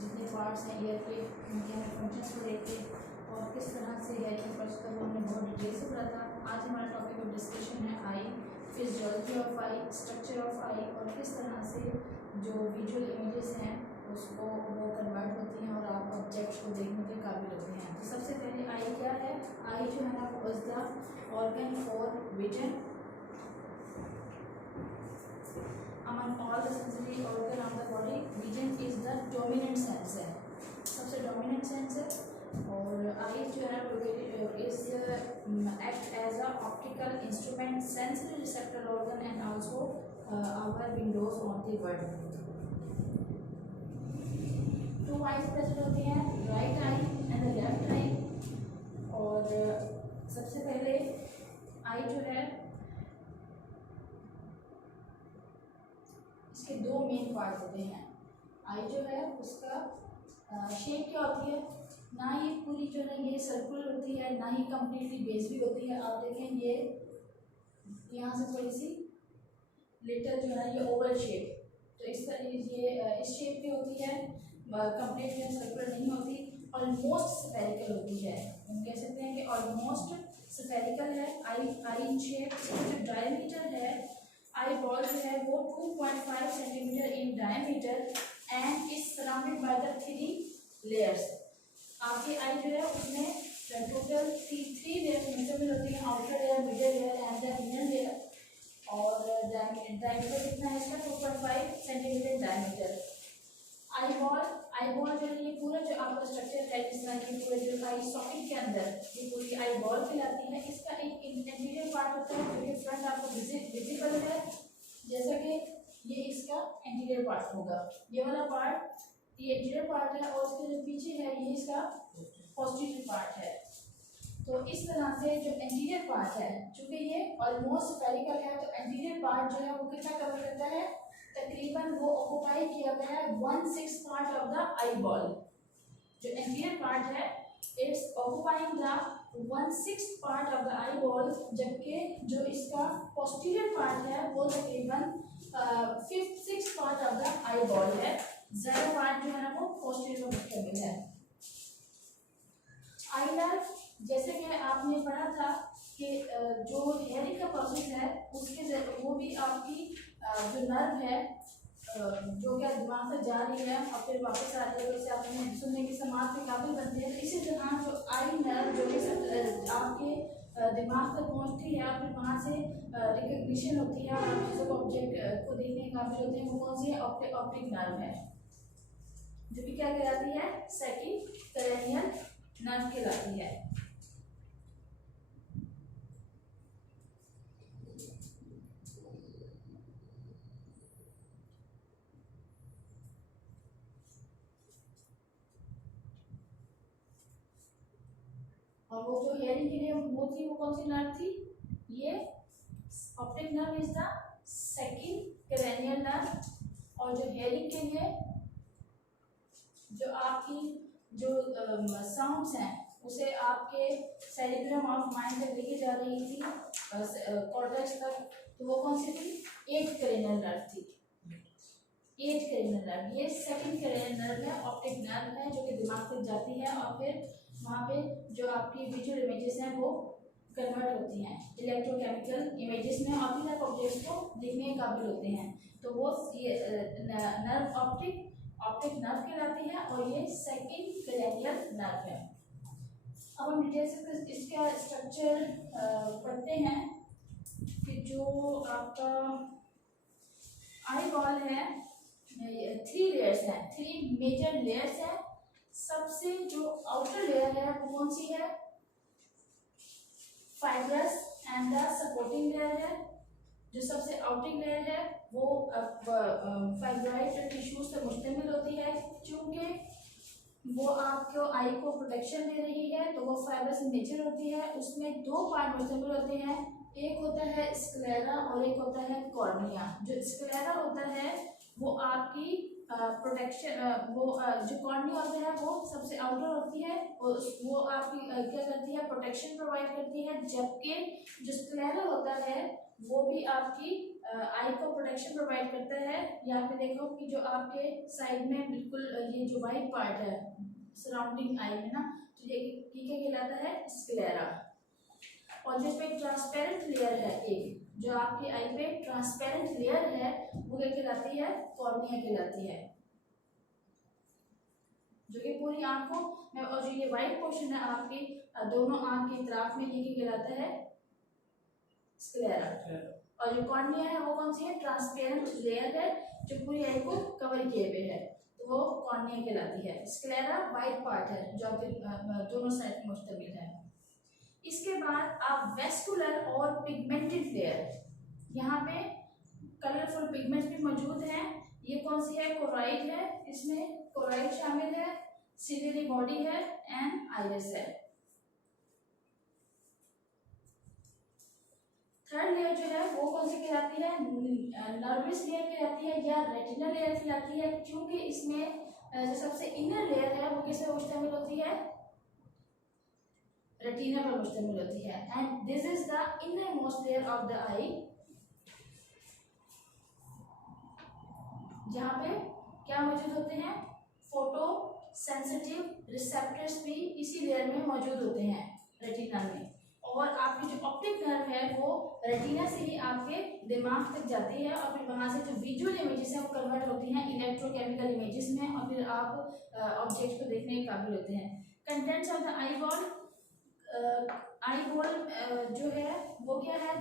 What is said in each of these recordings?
जितने पार्ट्स हैं ईयर के उनके हमें फंक्शंस को देखते और किस तरह से हेयर के फर्स्ट का वो हमने बहुत डिटेल से पढ़ा था। आज हमारा टॉपिक ऑफ डिस्कशन है eye, physiology of eye, structure of eye और किस तरह से जो विजुअल इमेजेस हैं उसको वो कन्वर्ट होती हैं और आप ऑब्जेक्ट्स को देखने के काबिल होते हैं। तो सबसे पहले आई क्या है? आई जो है ना वो is the organ for vision among all the sensory organ of the body. Vision is the dominant sense है, सबसे dominant sense है। और आई जो है located is act as a optical instrument, sensory receptor organ and also our windows on the world. Two eyes present होती हैं, right eye and the left eye। और सबसे पहले आई जो है इसके दो मेन पार्ट होते हैं। आई जो है उसका शेप क्या होती है, ना ही पूरी जो है ये सर्कुलर होती है ना ही कम्प्लीटली बेस भी होती है। आप देखें ये यहाँ से थोड़ी सी लिटिल जो है ये ओवल शेप, तो इस तरह ये इस शेप की होती है, कम्प्लीट जो सर्कुलर नहीं होती, ऑलमोस्ट स्फेरिकल होती है। हम कह सकते हैं कि ऑलमोस्ट स्फेरिकल है आई इन शेप। जो डायमीटर है आई बॉल जो है वो 2.5 centimetre in diameter and is surrounded by the 3 layers. आपकी आई जो है उसमें टोटल 3 लेयर्स मुकम्मल होती हैं, outer layer, middle layer and the inner layer. और डायमीटर कितना है इसका? 2.5 सेंटीमीटर डायमीटर। आई बॉल जो है ये पूरा जो आपका स्ट्रक्चर है जिस तरह की पूरे जो आई सॉकेट के अंदर ये पूरी आई बॉल कहलाती है। इसका एक इंटीरियर पार्ट होता है जो कि फ्रंट आपको विजिबल है, जैसा कि ये इसका इंटीरियर पार्ट होगा। ये वाला पार्ट ये इंटीरियर पार्ट है और उसके जो पीछे है ये इसका पोस्टीरियर पार्ट है। तो इस तरह से जो इंटीरियर पार्ट है चूँकि ये ऑलमोस्ट स्फेरिकल है तो इंटीरियर पार्ट जो है वो कितना कवर करता है? तकरीबन वो ऑक्युपाई किया गया है 1/6 part of the eye ball. जो एंटीरियर पार्ट है it's occupying the 1/6 part of the eye ball, जबकि जो इसका पोस्टीरियर पार्ट है वो तकरीबन 5/6 part of the eye ball है। ज़्यादा पार्ट जो है ना वो पोस्टीरियर में मुश्तमिल है। आई नर्व जैसे कि आपने पढ़ा था कि जो हेयरिंग का प्रोसेस है उसके वो भी आपकी जो नर्व है जो क्या दिमाग से जा रही है और फिर वापस आ रही है, वैसे आपने सुनने की समाज के काबिल बनते हैं। तो इसी तरह जो आई नर्व जो कि आपके दिमाग तक पहुंचती है और फिर वहाँ से रिकग्निशन होती है और आप चीज़ों को ऑब्जेक्ट को देखने के काबिल होते हैं, वो कौन सी है? ऑप्टिक नर्व है, जो कि क्या कहलाती है? सेकंड क्रेनियल नर्व कहलाती है। और वो जो हेयरिंग के लिए वो थी वो कौन सी नर्व थी? ये optic nerve is the second cranial nerve. और जो हेयरिंग के लिए जो आपकी जो साउंड्स हैं उसे आपके सेरिब्रम ऑफ माइंड तक लेके जा रही थी कॉर्टेक्स तक, तो वो कौन सी थी? 8th क्रेनियल नर्व थी। 8th क्रेनियल नर्व ये सेकंड क्रेनियल नर्व है, ऑप्टिक नर्व है जो कि दिमाग तक जाती है और फिर वहाँ पे जो आपकी विजुअल इमेजेस हैं वो कन्वर्ट होती हैं इलेक्ट्रोकेमिकल इमेजेस में और फिर आप ऑब्जेक्ट्स को देखने के काबिल होते हैं। तो वो ये नर्व ऑप्टिक नर्व कहलाती है और ये सेकंड क्रेनियल नर्व है। अब हम डिटेल से इसका स्ट्रक्चर पढ़ते हैं कि जो आपका आई बॉल है 3 लेयर्स हैं, 3 मेजर लेयर्स हैं। सबसे जो आउटर लेयर है वो कौन सी है? Fibrous and the supporting layer है। जो सबसे आउटिंग लेयर है वो फाइब्रॉइड टिश्यूज से मुश्तमिल होती है, क्योंकि वो आपको आई को प्रोटेक्शन दे रही है तो वो फाइब्रस नेचर होती है। उसमें 2 पार्ट मुश्तमिल होते हैं, एक होता है स्क्लेरा और एक होता है कॉर्निया। जो स्क्लेरा होता है वो आपकी प्रोटेक्शन वो जो कॉर्निया होता है वो सबसे आउटर होती है और वो आपकी क्या करती है? प्रोटेक्शन प्रोवाइड करती है, जबकि जो स्क्लेरा होता है वो भी आपकी आई को प्रोटेक्शन प्रोवाइड करता है। यहाँ पे देखो कि जो आपके साइड में बिल्कुल ये जो वाइट पार्ट है सराउंडिंग आई में ना, तो ये क्या कहलाता है, स्क्लेरा। और जो इसमें ट्रांसपेरेंट लेयर है, एक जो आपकी आई पे ट्रांसपेरेंट लेयर है वो क्या कहलाती है, कॉर्निया कहलाती है, जो कि पूरी आंखों में, और जो ये वाइट पोर्शन है आपकी दोनों आंख की तरफ में, ये क्या कहलाता है, स्क्लेरा। और जो कॉर्निया है वो कौन सी है, ट्रांसपेरेंट लेयर है जो पूरी आई को कवर किए हुए है, तो वो कॉर्निया कहलाती है। स्क्लेरा वाइट पार्ट है जो आपके दोनों साइड में मुश्तमिल है। इसके बाद आप वेस्कुलर और पिगमेंटेड लेयर, यहाँ पे कलरफुल पिगमेंट्स भी मौजूद हैं। ये कौन सी है, कोराइड है, इसमें कोराइड शामिल है, सिलियरी बॉडी है एंड आइरिस है। थर्ड लेयर जो है वो कौन सी कहलाती है, नर्वस लेयर कहलाती है या रेटिनल लेयर कहलाती है, क्योंकि इसमें जो सबसे इनर लेयर है वो किस पे मुश्तमिल होती है, रेटिना पर मुश्तमिल होती है। And this is the innermost layer of the eye, जहाँ पे क्या मौजूद होते हैं, फोटो सेंसिटिव रिसेप्टर्स भी इसी लेयर में मौजूद होते हैं रेटिना में। और आपकी जो ऑप्टिक नर्व है वो रेटिना से ही आपके दिमाग तक जाती है, और फिर वहाँ से जो विजुअल इमेजेस हैं वो कन्वर्ट होती हैं इलेक्ट्रोकेमिकल इमेजेस में, और फिर आप ऑब्जेक्ट्स को देखने के काबिल होते हैं। Contents of the eye ball, eye ball जो है वो क्या है,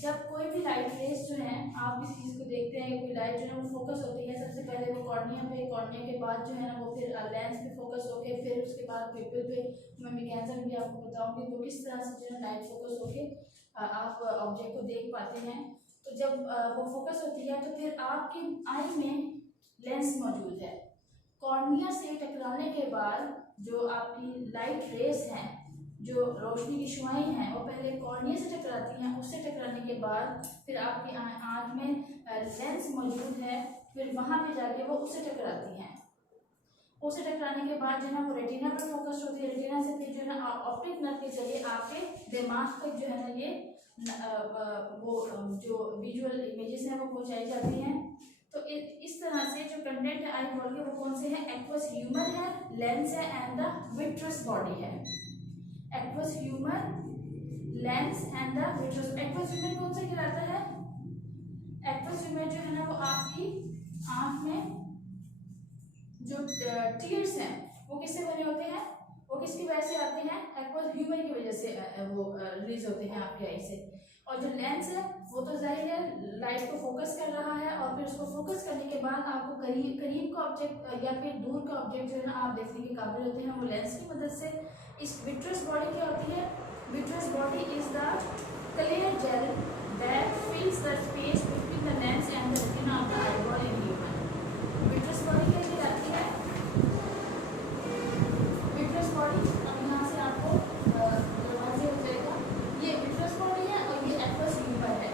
जब कोई भी लाइट रेस जो है, आप किसी चीज़ को देखते हैं, कोई लाइट जो है वो फोकस होती है, सबसे पहले वो कॉर्निया पे, कॉर्निया के बाद जो है ना वो फिर लेंस पे फोकस होके, फिर उसके बाद पेपर पे, मैं मैकेनिज्म भी आपको बताऊंगी तो किस तरह से जो है लाइट फोकस होके आप ऑब्जेक्ट को देख पाते हैं। तो जब वो फोकस होती है तो फिर आपकी आई में लेंस मौजूद है। कॉर्निया से टकराने के बाद जो आपकी लाइट रेस हैं, जो रोशनी की शुआएं हैं, वो पहले कॉर्निया से टकराती हैं, उससे टकराने के बाद फिर आपकी आँख में लेंस मौजूद है, फिर वहाँ पे जाके वो उससे टकराती हैं। उससे टकराने के बाद जो है ना वो रेटिना पर फोकस होती है, रेटिना से फिर जो है ना ऑप्टिक नर्व के जरिए आपके दिमाग तक जो है ना ये वो जो विजुअल इमेजेस हैं वो पहुँचाई जाती हैं। तो इस तरह से जो कंटेंट है आई बॉल के वो कौन से हैं, एक्वस ह्यूमर है, लेंस है एंड द विट्रस बॉडी है। Aqueous humour, lens and the vitreous. Aqueous humour कौन सा कहलाता है, एक्वस ह्यूमर जो है ना वो आपकी आँख में जो टीयर्स हैं वो किससे बने होते हैं, वो किसकी वजह से आते हैं, एक्वस ह्यूमर की वजह से वो रिलीज होते हैं आपकी आई से। और जो लेंस है वो तो जाहिर है लाइट को फोकस कर रहा है, और फिर उसको फोकस करने के बाद आपको करीब का ऑब्जेक्ट या फिर दूर का ऑब्जेक्ट जो है ना आप देखने के काबिल होते हैं, वो लेंस की मदद से। इस विट्रस बॉडी क्या होती है, vitreous body is the clear jail that फिल्स the space between the lens and the retina of the eyeball in human. Vitreous body क्या कहलाती है, विट्रस बॉडी, अब यहाँ से आपको वाज़ेह हो जाएगा, ये विट्रस बॉडी है और ये एक्वस ह्यूमर है।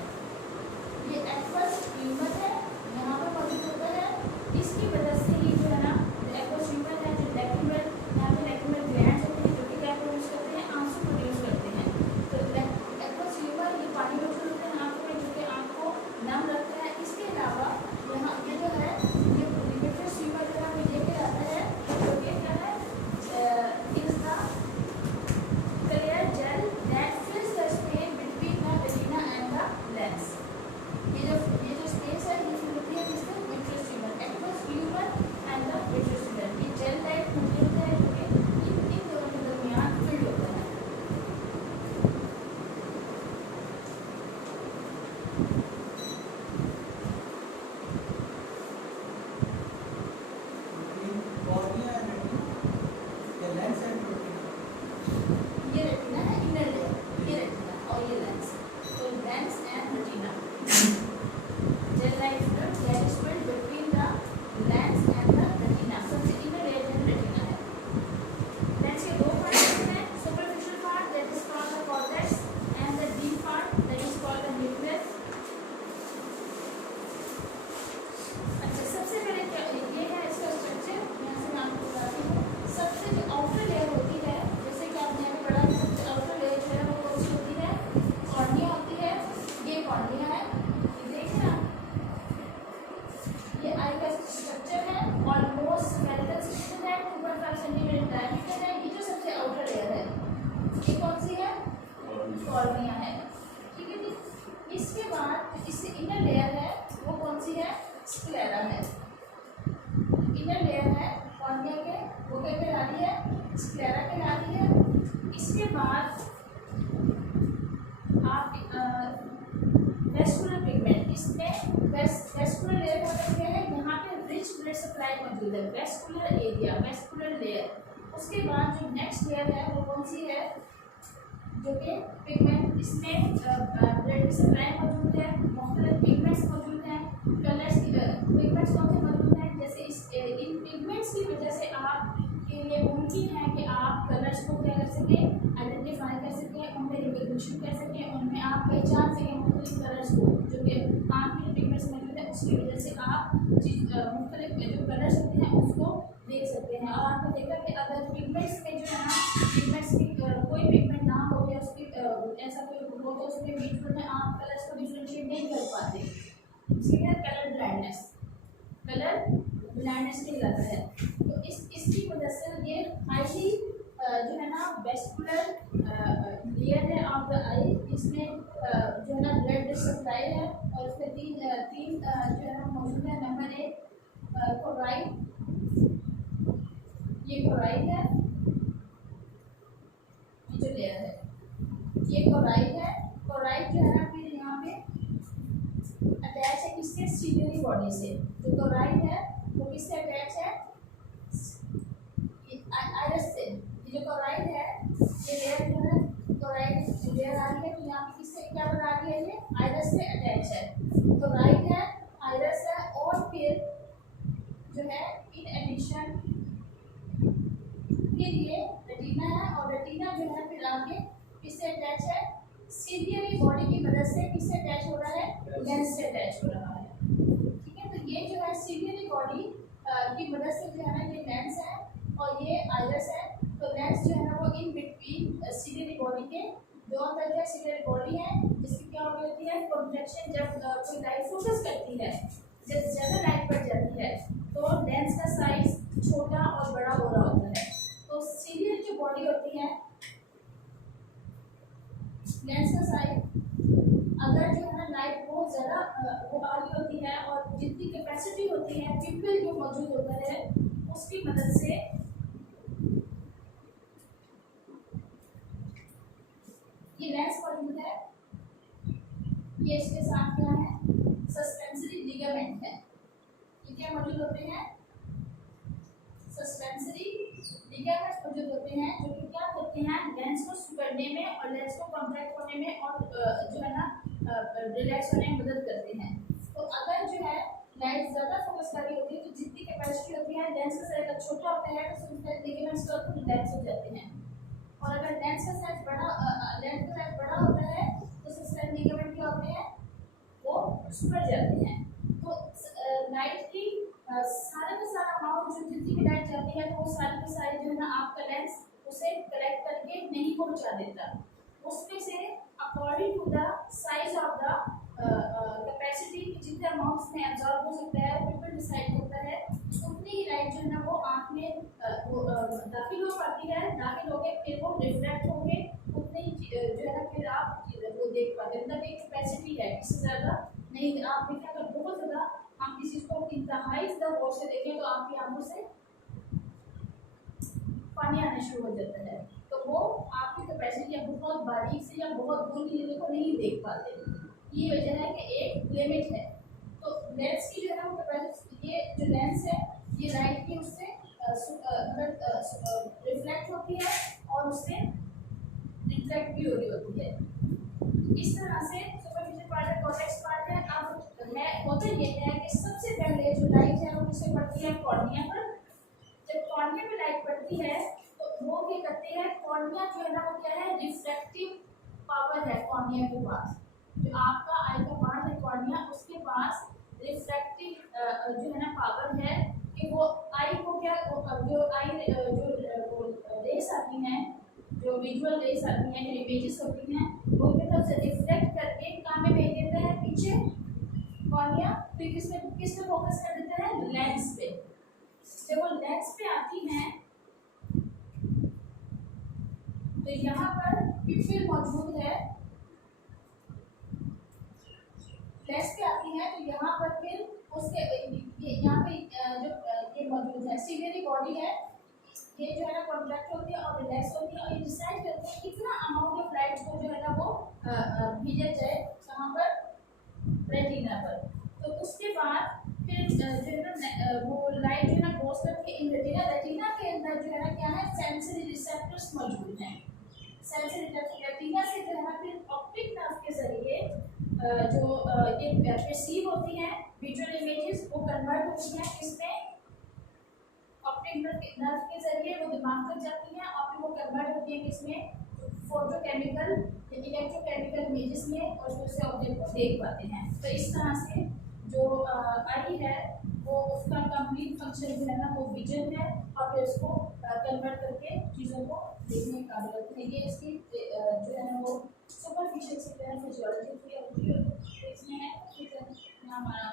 ये एक्वस ह्यूमर है, यहाँ पर मौजूद होता है, इसकी वजह से ही जो है ना एक्वस ह्यूमर है, जो लैक्रिमल, यहाँ पे लैक्रिमल ग्लैंड्स होते हैं जो कि क्या प्रोड्यूस करते हैं, आंसू प्रोड्यूस करते हैं। तो एक्वस ह्यूमर ये पानी मौजूद होते हैं आँखों में, जो कि आँख को नम रखता है। इसके अलावा यहाँ ये जो है ये विट्रस ह्यूमर कॉर्निया है, ठीक है जी। इसके बाद इससे इनर लेयर है वो कौन सी है, स्क्लेरा है। इनर लेयर है कॉर्निया के वो क्या कहलाती है, स्क्लेरा कहलाती है। इसके बाद आप वेस्कुलर पिगमेंट, इसमें वेस्कुलर लेयर को कहते हैं, यहाँ पे रिच ब्लड सप्लाई मौजूद है, वेस्कुलर एरिया, वेस्कुलर लेयर। उसके बाद जो नेक्स्ट लेयर है वो कौन सी है, जो कि पिगमेंट, इसमें ब्लड की सप्लाई मौजूद है, मुख्तलिफ पिगमेंट्स मौजूद हैं, कलर्स पिगमेंट्स कौन से मौजूद हैं, जैसे इन पिगमेंट्स की वजह से आप के लिए मुमकिन है कि आप कलर्स को क्या कर सकें, आइडेंटिफाई कर सकें, उनमें रिकग्निशन कर सकें, उनमें आप पहचान सकें मुख्तलिफ कलर्स को, जो कि आँख में पिगमेंट्स मौजूद है उसकी वजह से आप मुख्तलिफ जो कलर्स होते हैं उसको देख सकते हैं। और आपने देखा कि अगर पिगमेंट्स में जो है ना, पिगमेंट्स की कोई पिगमेंट ना हो या उसकी ऐसा कोई हो तो उसमें विजुअल में आप कलर्स को डिफ्रेंशिएट नहीं कर पाते, इसलिए कलर ब्लाइंडनेस, कलर ब्लाइंडनेस कहलाता है। तो इसकी वजह से ये हाईली जो है ना वेस्कुलर लेयर है ऑफ द आई, इसमें जो है ना ब्लड सप्लाई है, और इसमें तीन जो है ना मौजूद है। नंबर 1 कोराइड, ये कोराइड है, ये जो लेयर है ये कोराइड है। कोराइड जो है ना फिर यहाँ पे अटैच है किससे, सीलियरी बॉडी से। जो कोराइड है वो किससे अटैच है, आइरस से। ये जो कोराइड है ये लेयर जो है कोराइड लेयर आ रही है, तो यहाँ पे किससे क्या बना रही है, ये आइरस से अटैच है। कोराइड है, आइरस है, और फिर जो है इन एडिशन के लिए रेटिना है, और रेटिना जो है फिर आगे किससे अटैच है, सीलियरी बॉडी की मदद से किससे अटैच हो रहा है, लेंस से अटैच हो रहा है, ठीक है। तो ये जो है सीलियरी बॉडी की मदद से जो है ना ये लेंस है और ये आइरस है। तो लेंस जो है ना वो इन बिटवीन सीलियरी बॉडी के दोनों तरफ सीलियरी बॉडी है, जिसकी क्या होती है कॉन्ट्रैक्शन, जब कोई लाइट फोकस करती है, जब ज़्यादा लाइट पड़ जाती है तो लेंस का साइज छोटा और बड़ा हो रहा होता है। तो सीलियरी जो बॉडी होती है, लेंस का साइज अगर जो है ना लाइट बहुत ज़्यादा वो आ रही होती है और जितनी कैपेसिटी होती है पिupil जो मौजूद होता है उसकी मदद से ये लेंस मौजूद है। ये इसके साथ क्या है, सस्पेंसरी लिगामेंट है। ये क्या मौजूद होते हैं, सस्पेंसरी लिगामेंट्स मौजूद होते हैं, जो कि क्या करते हैं, लेंस को सिकुड़ने में और लेंस को कॉन्ट्रैक्ट होने में और जो है ना रिलैक्स होने में मदद करते हैं। तो अगर जो है लाइट ज़्यादा फोकस कर रही होती है तो जितनी कैपेसिटी होती है लेंस का साइज छोटा होता है तो सस्पेंसरी लिगामेंट्स का रिलैक्स हो जाते हैं, और अगर लेंस का साइज बड़ा होता है तो सस्पेंसरी लिगामेंट क्या होते हैं, वो सिकुड़ जाते हैं। तो लाइट की सारा का सारा अमाउंट जो जितनी भी लाइट जाती है तो वो सारी की सारी जो है ना आपका लेंस उसे कलेक्ट करके नहीं पहुंचा देता, उसमें से according to the size of the capacity जितने अमाउंट्स में एब्जॉर्ब हो सकता है पिupil डिसाइड करता है उतनी ही लाइट जो है ना वो आँख में दाखिल हो पाती है, दाखिल हो गए फिर वो रिफ्लेक्ट हो गए, उतनी ही जो है ना फिर आप वो देख पाते हैं। मतलब एक कैपेसिटी है, इससे ज़्यादा नहीं। आप देखें अगर बहुत ज़्यादा हम किसी को इंतहाई ज़्यादा गौर से देखें तो आपकी आंखों से पानी आना शुरू हो जाता है, तो वो आपकी कैपेसिटी या बहुत बारीक से या बहुत दूर की चीज़ों को नहीं देख पाते। ये वजह है कि एक लिमिट है। तो लेंस की जो है वो कैपेसिटी, ये जो लेंस है ये लाइट की उससे मतलब रिफ्लेक्ट होती है और उससे रिफ्लेक्ट भी हो रही होती है। इस तरह से सुपरफिशियल पार्ट है, कॉर्टेक्स पार्ट है। अब है होता ये है कि सबसे पहले जो लाइट है वो किससे पड़ती है, कॉर्निया पर। जब कॉर्निया में लाइट पड़ती है तो वो क्या करते हैं, कॉर्निया जो है ना वो क्या है, रिफ्रैक्टिव पावर है कॉर्निया के पास। जो आपका आई का पार्ट है कॉर्निया, उसके पास रिफ्रैक्टिव जो है ना पावर है कि वो आई को क्या, जो आई जो रेस आती हैं, जो विजुअल रेस आती हैं, जो इमेजेस होती हैं, वो की तरफ से रिफ्लेक्ट करके कहाँ में भेज देता है, पीछे कॉर्निया, फिर किस पे फोकस कर देता है, लेंस पे। जब वो लेंस पे आती हैं तो यहाँ पर पिupil मौजूद है फ्लैश पे आती है तो यहाँ पर फिर उसके ये यहाँ पे ये मौजूद है सीलियरी बॉडी है, ये जो है ना कॉन्ट्रैक्ट होती है और रिलैक्स होती है और ये डिसाइड करते हैं कितना अमाउंट ऑफ लाइट को जो है ना वो भेजा जाए कहाँ पर रेटिना पर। तो उसके बाद फिर जो है ना वो लाइट जो है ना क्रॉस करके इन रेटिना, रेटिना के अंदर जो है ना क्या है सेंसरी रिसेप्टर्स मौजूद हैं। सेंसरी रेटिना से जो है ना फिर ऑप्टिक नर्व के जरिए जो ये परसीव होती हैं विजुअल इमेजेस वो कन्वर्ट होती हैं इसमें ऑप्टिक नर्व के जरिए वो दिमाग तक जाती हैं और फिर वो कन्वर्ट होती है किसमें फोटोकेमिकल इलेक्ट्रोकेमिकल इमेजेस में और फिर उसे ऑब्जेक्ट को देख पाते हैं। तो इस तरह से जो आई है वो उसका कंप्लीट फंक्शन जो है ना वो विजन है और फिर उसको कन्वर्ट करके चीज़ों को देखने का काबिल होती है। ये इसकी जो है ना वो सुपरफिशियल से जो है फिजियोलॉजी होती है, तो इसमें है हमारा